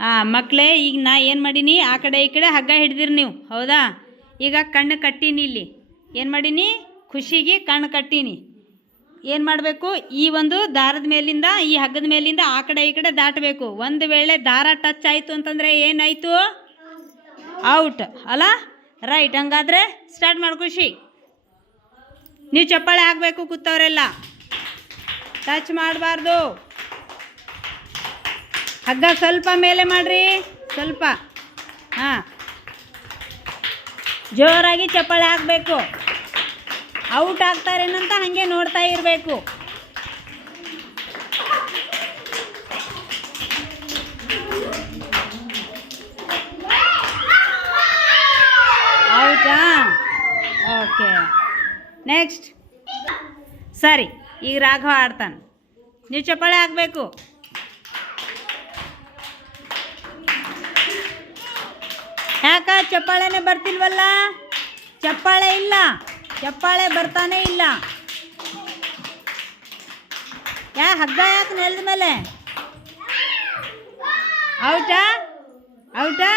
ಹಾಂ ಮಕ್ಕಳೇ ಈಗ ನಾ ಏನು ಮಾಡೀನಿ? ಆ ಕಡೆ ಈ ಕಡೆ ಹಗ್ಗ ಹಿಡ್ದಿರಿ ನೀವು. ಹೌದಾ? ಈಗ ಕಣ್ಣು ಕಟ್ಟೀನಿ ಇಲ್ಲಿ. ಏನು ಮಾಡೀನಿ? ಖುಷಿಗೆ ಕಣ್ಣು ಕಟ್ಟೀನಿ. ಏನು ಮಾಡಬೇಕು? ಈ ಒಂದು ದಾರದ ಮೇಲಿಂದ, ಈ ಹಗ್ಗದ ಮೇಲಿಂದ ಆ ಕಡೆ ಈ ಕಡೆ ದಾಟಬೇಕು. ಒಂದು ವೇಳೆ ದಾರ ಟಚ್ ಆಯಿತು ಅಂತಂದರೆ ಏನಾಯಿತು? ಔಟ್ ಅಲ್ಲ? ರೈಟ್ ಹಂಗಾದ್ರೆ ಸ್ಟಾರ್ಟ್ ಮಾಡಿ ಖುಷಿ. ನೀವು ಚಪ್ಪಾಳೆ ಹಾಕಬೇಕು ಕೂತವರೆಲ್ಲ. ಟಚ್ ಮಾಡಬಾರ್ದು. ಹಗ್ಗ ಸ್ವಲ್ಪ ಮೇಲೆ ಮಾಡ್ರಿ. ಸ್ವಲ್ಪ. ಹಾಂ. ಜೋರಾಗಿ ಚಪ್ಪಾಳೆ ಹಾಕಬೇಕು. ಔಟ್ ಆಗ್ತಾರೇನಂತ ಹಾಗೆ ನೋಡ್ತಾ ಇರಬೇಕು. ಔಟಾ ಓಕೆ. ನೆಕ್ಸ್ಟ್. ಸರಿ, ಈಗ ರಾಘವ ಆಡ್ತಾನೆ. ನೀವು ಚಪ್ಪಾಳೆ ಹಾಕಬೇಕು. ಯಾಕ ಚಪ್ಪಾಳೆನೇ ಬರ್ತಿಲ್ವಲ್ಲ? ಚಪ್ಪಾಳೆ ಇಲ್ಲ. ಚಪ್ಪಾಳೆ ಬರ್ತಾನೆ ಇಲ್ಲ. ಯಾ, ಹಗ್ಗ ಯಾಕೆ ನೆಲದ ಮೇಲೆ? ಔಟಾ? ಔಟಾ?